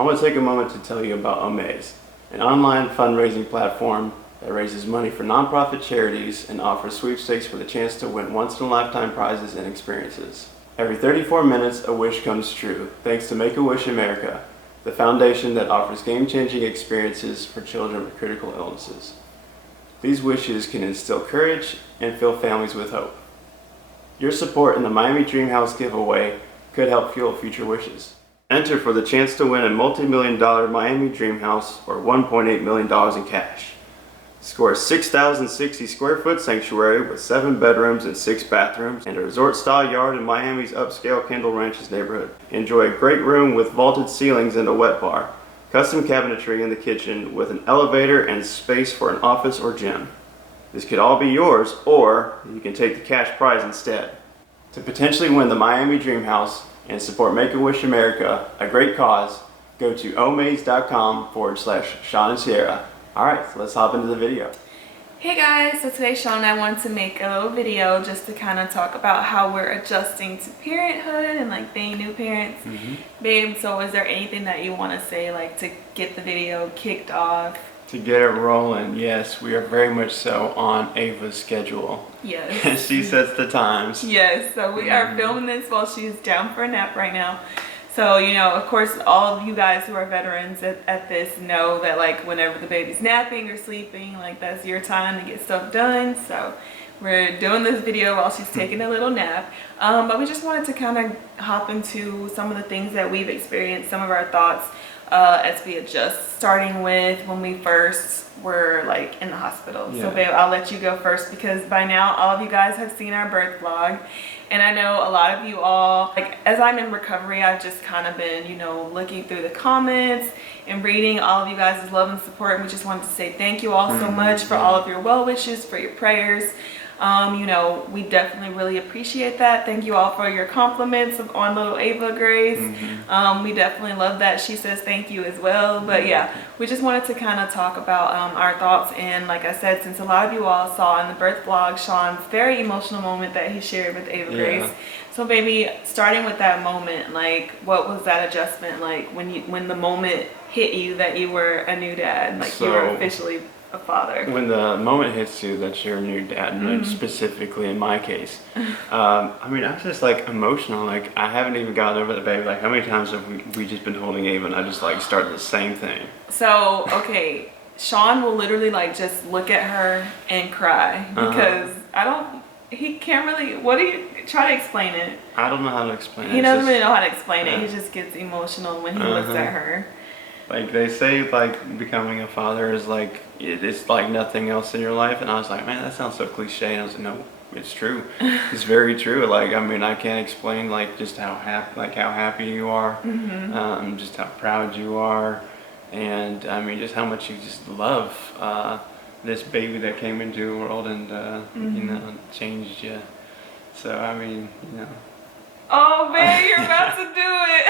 I want to take a moment to tell you about Omaze, an online fundraising platform that raises money for nonprofit charities and offers sweepstakes for the chance to win once-in-a-lifetime prizes and experiences. Every 34 minutes, a wish comes true, thanks to Make-A-Wish America, the foundation that offers game-changing experiences for children with critical illnesses. These wishes can instill courage and fill families with hope. Your support in the Miami Dream House giveaway could help fuel future wishes. Enter for the chance to win a multi-million-dollar Miami Dream House or $1.8 million in cash. Score a 6,060 square foot sanctuary with 7 bedrooms and 6 bathrooms and a resort-style yard in Miami's upscale Kendall Ranches neighborhood. Enjoy a great room with vaulted ceilings and a wet bar, custom cabinetry in the kitchen with an elevator and space for an office or gym. This could all be yours, or you can take the cash prize instead. To potentially win the Miami Dream House and support Make-A-Wish America, a great cause, go to omaze.com/Sean and Sierra. Alright, so let's hop into the video. Hey guys, so today Sean and I wanted to make a little video just to kind of talk about how we're adjusting to parenthood and like being new parents. Babe, so is there anything that you want to say like to get the video kicked off? To get it rolling, yes, we are very much so on Ava's schedule. Yes. She sets the times. Yes, so we are filming this while she's down for a nap right now. So, you know, of course, all of you guys who are veterans at this know that, like, whenever the baby's napping or sleeping, like, that's your time to get stuff done. So, we're doing this video while she's taking a little nap. But we just wanted to kind of hop into some of the things that we've experienced, some of our thoughts as we adjust, starting with when we first were, like, in the hospital. Yeah. So, babe, I'll let you go first because by now all of you guys have seen our birth vlog. And I know a lot of you all, like, as I'm in recovery, I've just kind of been, you know, looking through the comments and reading all of you guys' love and support. And we just wanted to say thank you all so much for all of your well wishes, for your prayers. You know, we definitely really appreciate that. Thank you all for your compliments on little Ava Grace. We definitely love that. She says thank you as well. But yeah, we just wanted to kind of talk about our thoughts. And like I said, since a lot of you all saw in the birth vlog Sean's very emotional moment that he shared with Ava Grace. So baby, starting with that moment, like what was that adjustment like when the moment hit you that you were a new dad, like you were officially a father? When the moment hits you that you're a new dad, and specifically in my case, I mean, I was just like emotional. Like I haven't even gotten over the baby. Like how many times have we just been holding Ava and I just like start the same thing? So okay, Sean will literally like just look at her and cry because he can't really, what do you try to explain it? I don't know how to explain it. He doesn't really know how to explain it. He just gets emotional when he looks at her. Like they say, like becoming a father is like it's like nothing else in your life, and I was like, man, that sounds so cliche. And I was like, no, it's true. It's very true. Like I mean, I can't explain like just how happy you are, just how proud you are, and I mean just how much you just love this baby that came into your world and you know changed you. So I mean, you know. Oh man, you're about to do it.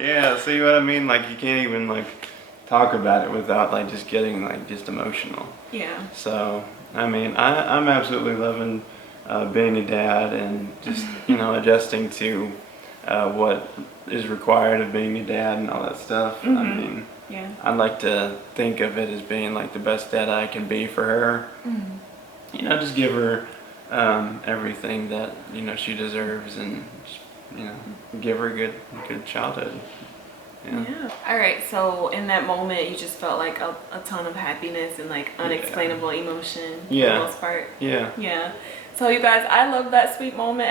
Yeah, see what I mean? Like you can't even like talk about it without like just getting like just emotional. Yeah. So I mean, I'm absolutely loving being a dad and just you know adjusting to what is required of being a dad and all that stuff. I mean, I'd like to think of it as being like the best dad I can be for her. You know, just give her everything that you know she deserves, and you know give her a good childhood. Yeah. All right. So in that moment, you just felt like a ton of happiness and like unexplainable emotion. For the most part. Yeah. So you guys, I love that sweet moment.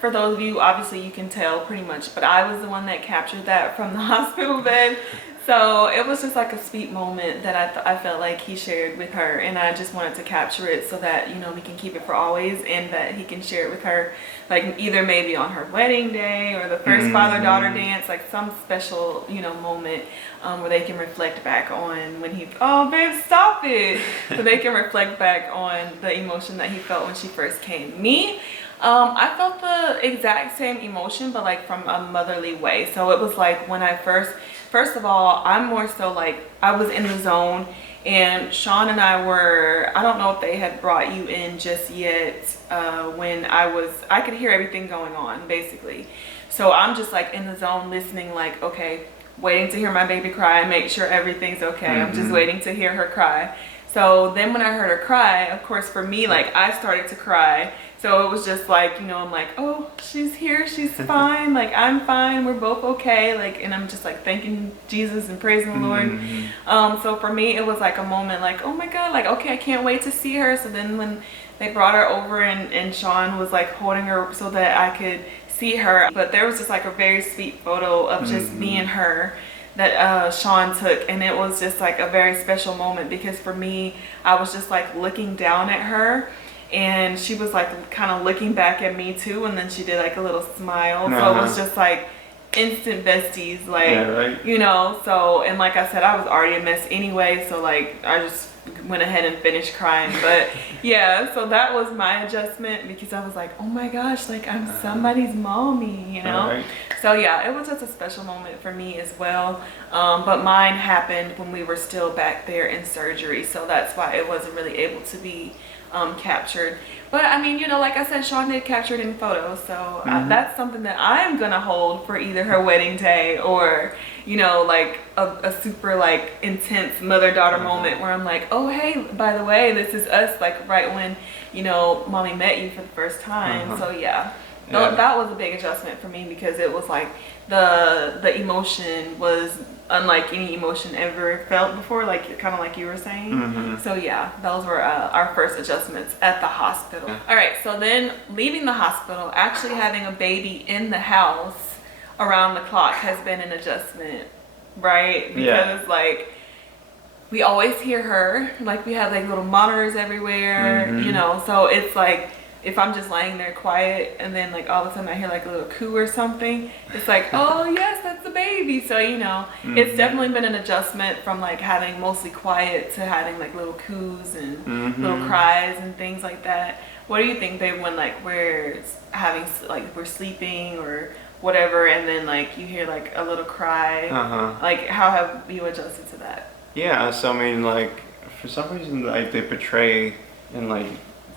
For those of you, obviously you can tell pretty much, but I was the one that captured that from the hospital bed. So it was just like a sweet moment that I felt like he shared with her, and I just wanted to capture it so that, you know, we can keep it for always and that he can share it with her, like either maybe on her wedding day or the first father-daughter dance, like some special, you know, moment where they can reflect back on when he, oh babe, stop it. So they can reflect back on the emotion that he felt when she first came. Me, I felt the exact same emotion, but like from a motherly way. So it was like when I first of all, I'm more so like I was in the zone, and Sean and I were, I don't know if they had brought you in just yet, when I could hear everything going on basically. So I'm just like in the zone listening, like, okay, waiting to hear my baby cry and make sure everything's okay. I'm just waiting to hear her cry. So then when I heard her cry, of course for me, like I started to cry. So it was just like, you know, I'm like, oh, she's here, she's fine, like I'm fine, we're both okay, like, and I'm just like thanking Jesus and praising the Lord. So for me, it was like a moment like, oh my God, like, okay, I can't wait to see her. So then when they brought her over and Sean was like holding her so that I could see her, but there was just like a very sweet photo of just me and her that Sean took, and it was just like a very special moment because for me, I was just like looking down at her and she was like kind of looking back at me too, and then she did like a little smile. So it was just like instant besties, like, you know. So, and like I said, I was already a mess anyway, so like I just went ahead and finished crying. But yeah, so that was my adjustment because I was like, oh my gosh, like I'm somebody's mommy, you know. So yeah, it was just a special moment for me as well. But mine happened when we were still back there in surgery, so that's why it wasn't really able to be captured. But I mean, you know, like I said, Sean did capture it in photos, so that's something that I'm gonna hold for either her wedding day or, you know, like a super like intense mother-daughter moment where I'm like, oh hey, by the way, this is us, like right when, you know, mommy met you for the first time. So yeah, that was a big adjustment for me because it was like the emotion was unlike any emotion ever felt before, like kind of like you were saying. So yeah, those were our first adjustments at the hospital. All right, so then leaving the hospital, actually having a baby in the house around the clock has been an adjustment, right? Because like we always hear her, like we have like little monitors everywhere, you know, so it's like if I'm just laying there quiet and then like all of a sudden I hear like a little coo or something, it's like, oh yes, that's the baby. So, you know, it's definitely been an adjustment from like having mostly quiet to having like little coos and little cries and things like that. What do you think, babe, when like we're having, like we're sleeping or whatever and then like you hear like a little cry, like how have you adjusted to that? Yeah, so I mean, like for some reason like they portray in like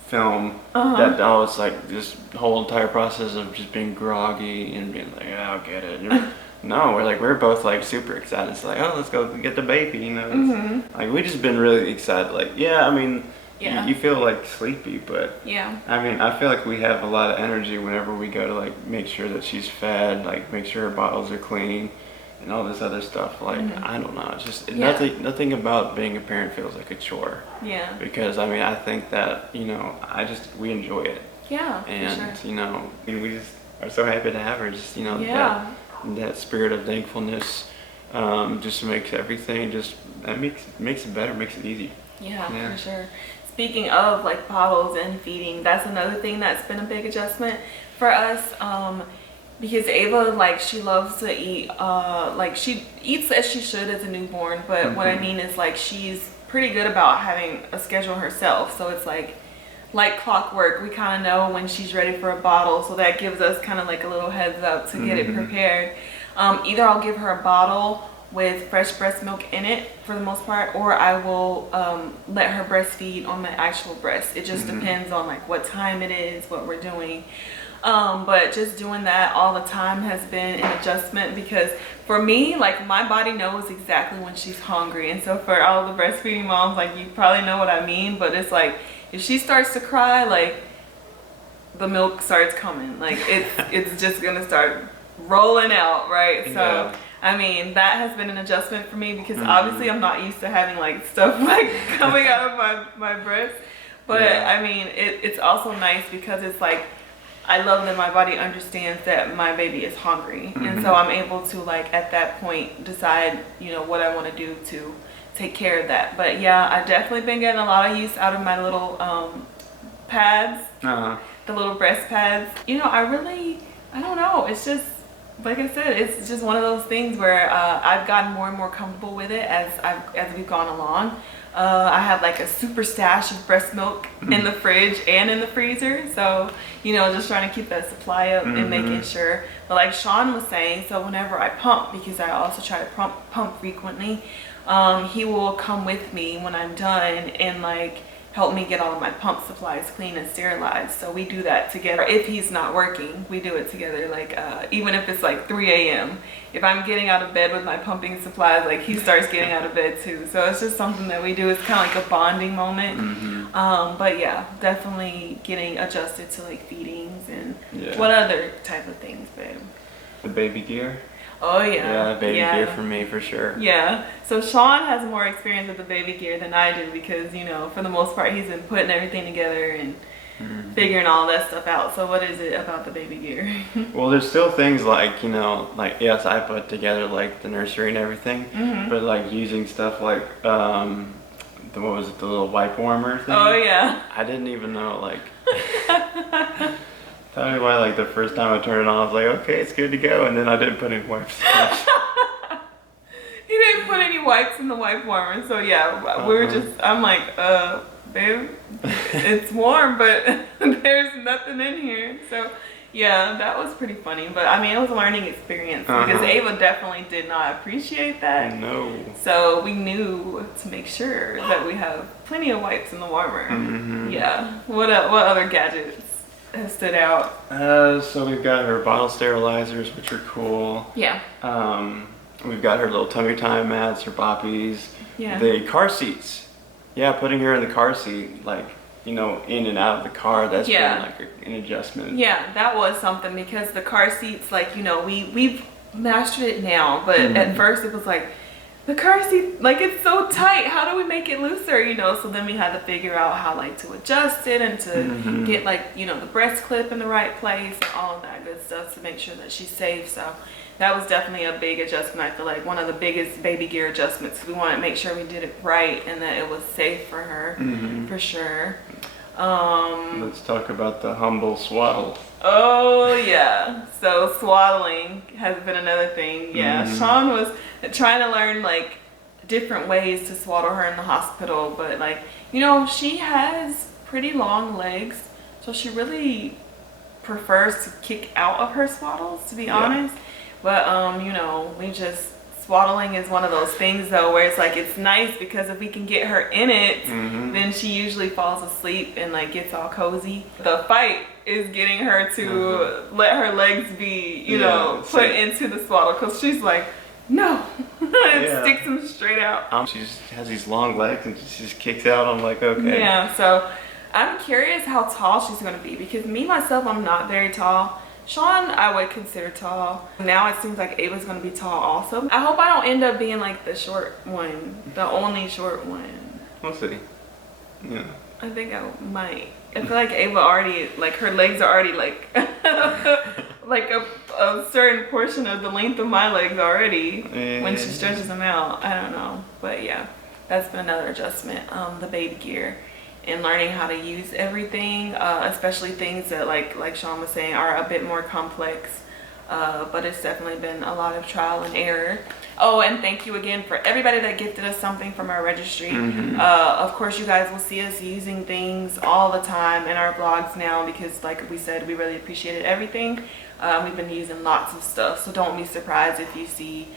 film that I was like this whole entire process of just being groggy and being like, yeah, I'll get it. No, we're both like super excited. It's like, oh, let's go get the baby, you know. Like we just been really excited. Like, yeah, I mean, you feel like sleepy, but I mean, I feel like we have a lot of energy whenever we go to like make sure that she's fed, like make sure her bottles are clean and all this other stuff. Like, I don't know, it's just nothing about being a parent feels like a chore. Because I mean, I think that, you know, we enjoy it. And you know, we just are so happy to have her. Just, you know, that spirit of thankfulness just makes everything makes it better, makes it easy. For sure. Speaking of like bottles and feeding, that's another thing that's been a big adjustment for us. Because Ava, like, she loves to eat, like she eats as she should as a newborn, but what I mean is like she's pretty good about having a schedule herself. So it's like clockwork, we kind of know when she's ready for a bottle, so that gives us kind of like a little heads up to get it prepared. Either I'll give her a bottle with fresh breast milk in it for the most part, or I will let her breastfeed on the actual breast. It just depends on like what time it is, what we're doing. But just doing that all the time has been an adjustment because for me, like my body knows exactly when she's hungry. And so for all the breastfeeding moms, like you probably know what I mean, but it's like if she starts to cry, like the milk starts coming, like it's just gonna start rolling out, right? So I mean, that has been an adjustment for me because obviously I'm not used to having like stuff like coming out of my breast. But I mean, it's also nice because it's like I love that my body understands that my baby is hungry. And so I'm able to like at that point decide, you know, what I want to do to take care of that. But yeah, I've definitely been getting a lot of use out of my little pads, the little breast pads. You know, I don't know, it's just like I said, it's just one of those things where I've gotten more and more comfortable with it as we've gone along. I have like a super stash of breast milk in the fridge and in the freezer, so you know, just trying to keep that supply up and making sure. But like Sean was saying, so whenever I pump, because I also try to pump frequently, he will come with me when I'm done and like help me get all of my pump supplies clean and sterilized. So we do that together. If he's not working, we do it together. Like even if it's like 3 a.m. if I'm getting out of bed with my pumping supplies, like he starts getting out of bed too. So it's just something that we do. It's kind of like a bonding moment. But yeah, definitely getting adjusted to like feedings and what other type of things, babe? The baby gear. Oh yeah. Yeah, baby gear for me for sure. Yeah. So Sean has more experience with the baby gear than I do because, you know, for the most part he's been putting everything together and figuring all that stuff out. So what is it about the baby gear? Well, there's still things like, you know, like yes, I put together like the nursery and everything, but like using stuff like what was it, the little wipe warmer thing? Oh yeah. I didn't even know, like tell me why, like the first time I turned it on I was like, okay, it's good to go, and then I didn't put any wipes. He didn't put any wipes in the wipe warmer, so yeah, we were just, I'm like, babe, it's warm, but there's nothing in here. So yeah, that was pretty funny, but I mean, it was a learning experience because Ava definitely did not appreciate that. No. So we knew to make sure that we have plenty of wipes in the warmer. Yeah. What other gadgets have stood out? So we've got her bottle sterilizers, which are cool. Yeah. We've got her little tummy time mats, her boppies. Yeah. The car seats. Yeah, putting her in the car seat, like, you know, in and out of the car, that's been like an adjustment. Yeah, that was something because the car seats, like, you know, we've mastered it now, but at first it was like, the car seat, like, it's so tight, how do we make it looser, you know? So then we had to figure out how, like, to adjust it and to get, like, you know, the breast clip in the right place and all of that good stuff to make sure that she's safe. So that was definitely a big adjustment. I feel like one of the biggest baby gear adjustments. We wanted to make sure we did it right and that it was safe for her, for sure. Let's talk about the humble swaddle. Oh yeah, so swaddling has been another thing. Yeah, Sean was trying to learn like different ways to swaddle her in the hospital, but like, you know, she has pretty long legs, so she really prefers to kick out of her swaddles, to be honest. But you know, swaddling is one of those things though where it's like, it's nice because if we can get her in it, then she usually falls asleep and like gets all cozy. The fight is getting her to let her legs be, you know, put into the swaddle, because she's like, no, and sticks them straight out. She just has these long legs and she just kicks out. I'm like, okay. Yeah, so I'm curious how tall she's going to be because me, myself, I'm not very tall. Sean, I would consider tall. Now it seems like Ava's gonna be tall also. I hope I don't end up being like the short one, the only short one. We'll see. Yeah. I think I might. I feel like Ava already, like her legs are already like, like a certain portion of the length of my legs already when she stretches them out. I don't know, but yeah, that's been another adjustment. The baby gear. And learning how to use everything, especially things that like Sean was saying are a bit more complex, but it's definitely been a lot of trial and error. Oh, and thank you again for everybody that gifted us something from our registry. Of course, you guys will see us using things all the time in our vlogs now because, like we said, we really appreciated everything. We've been using lots of stuff, so don't be surprised if you see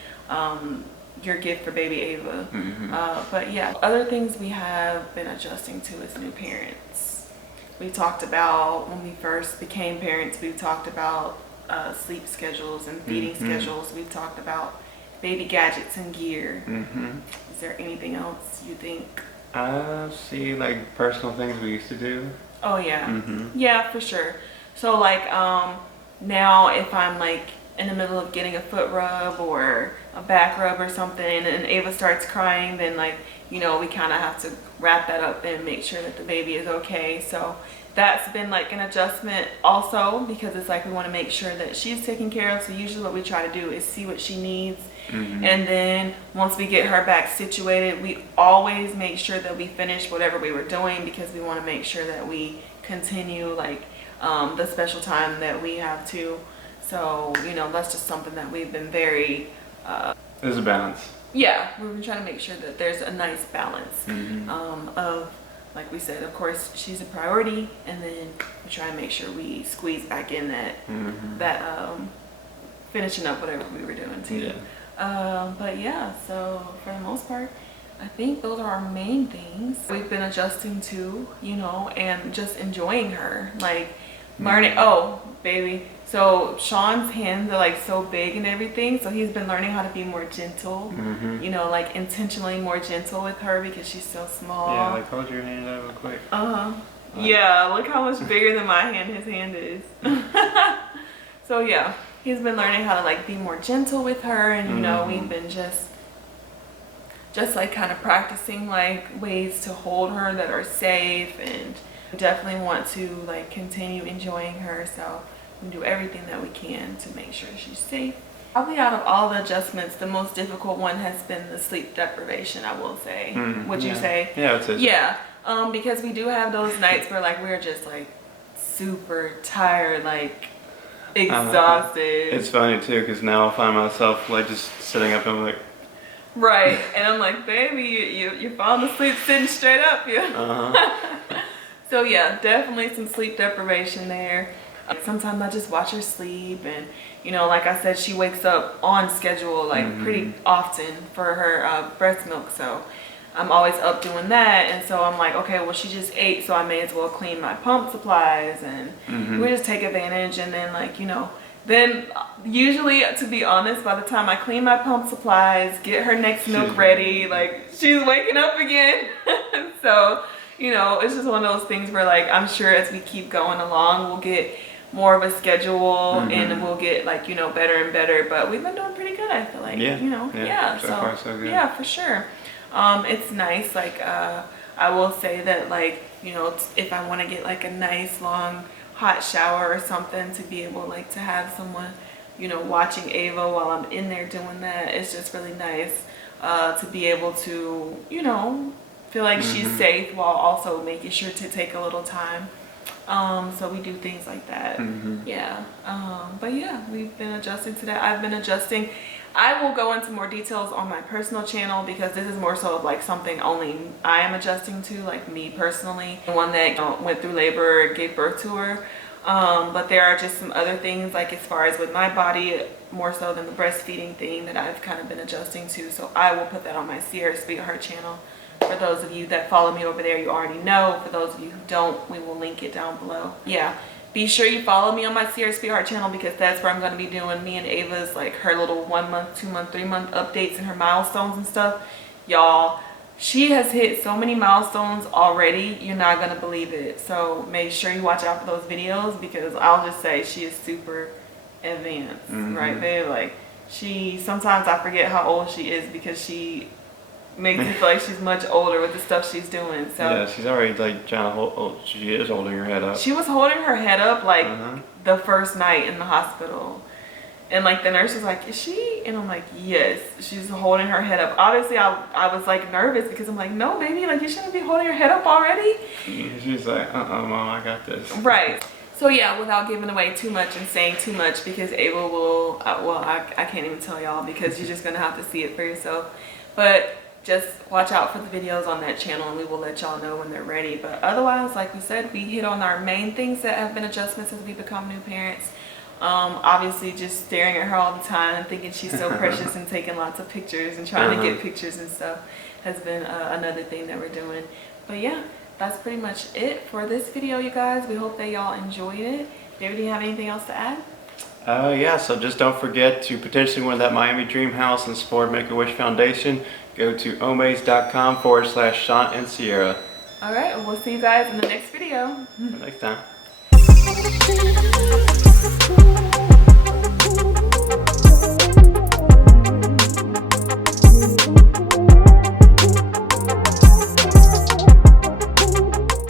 your gift for baby Ava. But yeah, other things we have been adjusting to as new parents. We talked about when we first became parents, we talked about sleep schedules and feeding schedules. We've talked about baby gadgets and gear. Is there anything else you think? See, like personal things we used to do. Oh yeah. Yeah, for sure. So like now if I'm like in the middle of getting a foot rub or a back rub or something and Ava starts crying, then like, you know, we kind of have to wrap that up and make sure that the baby is okay. So that's been like an adjustment also because it's like we want to make sure that she's taken care of. So usually what we try to do is see what she needs, and then once we get her back situated, we always make sure that we finish whatever we were doing because we want to make sure that we continue like the special time that we have to. So, you know, that's just something that we've been very... There's a balance. Yeah, we've been trying to make sure that there's a nice balance of, like we said, of course, she's a priority, and then we try to make sure we squeeze back in that, finishing up whatever we were doing too. But yeah, so for the most part, I think those are our main things we've been adjusting to, you know, and just enjoying her, like learning. Oh, baby. So Sean's hands are like so big and everything, so he's been learning how to be more gentle, you know, like intentionally more gentle with her because she's so small. Yeah, like hold your hand over quick. Yeah, look how much bigger than my hand his hand is. So yeah, he's been learning how to like be more gentle with her, and you know, we've been just like kind of practicing like ways to hold her that are safe, and definitely want to like continue enjoying her, so we do everything that we can to make sure she's safe. Probably out of all the adjustments, the most difficult one has been the sleep deprivation, I will say. Would you say? Yeah, I'd say so. Yeah, because we do have those nights where like we're just like super tired, like exhausted. It's funny too, because now I find myself like just sitting up and I'm like, right, and I'm like, baby, you're falling asleep sitting straight up, yeah. So yeah, definitely some sleep deprivation there. Sometimes I just watch her sleep, and you know, like I said, she wakes up on schedule like pretty often for her breast milk, so I'm always up doing that. And so I'm like, okay, well she just ate, so I may as well clean my pump supplies, and we just take advantage. And then like, you know, then usually, to be honest, by the time I clean my pump supplies, get her next milk ready, like she's waking up again. So you know, it's just one of those things where like I'm sure as we keep going along, we'll get more of a schedule, and we'll get like, you know, better and better. But we've been doing pretty good, I feel like. You know, so far so good. Yeah, for sure. It's nice, like I will say that, like, you know, if I want to get like a nice long hot shower or something, to be able like to have someone, you know, watching Ava while I'm in there doing that, it's just really nice to be able to, you know, feel like she's safe while also making sure to take a little time. So we do things like that. Yeah. But yeah, we've been adjusting to that. I've been adjusting. I will go into more details on my personal channel, because this is more so of like something only I am adjusting to, like me personally. The one that went through labor, gave birth to her. But there are just some other things, like as far as with my body, more so than the breastfeeding thing, that I've kind of been adjusting to. So I will put that on my Sierra Sweetheart channel. For those of you that follow me over there, you already know. For those of you who don't, we will link it down below. Yeah, be sure you follow me on my Sierra Sweetheart channel, because that's where I'm going to be doing me and Ava's, like, her little 1 month, 2 month, 3 month updates and her milestones and stuff. Y'all, she has hit so many milestones already, you're not going to believe it. So make sure you watch out for those videos, because I'll just say she is super advanced, right, babe? Like, sometimes I forget how old she is, because she makes me feel like she's much older with the stuff she's doing. So yeah, she's already like trying to hold. She is holding her head up. She was holding her head up like the first night in the hospital, and like the nurse was like, "Is she?" And I'm like, "Yes, she's holding her head up." Obviously, I was like nervous, because I'm like, "No, baby, like you shouldn't be holding your head up already." She's like, Mom, I got this." Right. So yeah, without giving away too much and saying too much, because Ava will. Well, I can't even tell y'all, because you're just gonna have to see it for yourself. But just watch out for the videos on that channel, and we will let y'all know when they're ready. But otherwise, like we said, we hit on our main things that have been adjustments as we become new parents. Obviously just staring at her all the time and thinking she's so precious, and taking lots of pictures and trying to get pictures and stuff has been another thing that we're doing. But yeah, that's pretty much it for this video, you guys. We hope that y'all enjoyed it. David, do you have anything else to add? Yeah, so just don't forget to potentially win that Miami Dream House and support Make-A-Wish Foundation. Go to omaze.com/Sean and Sierra. All right, well, we'll see you guys in the next video. Next time.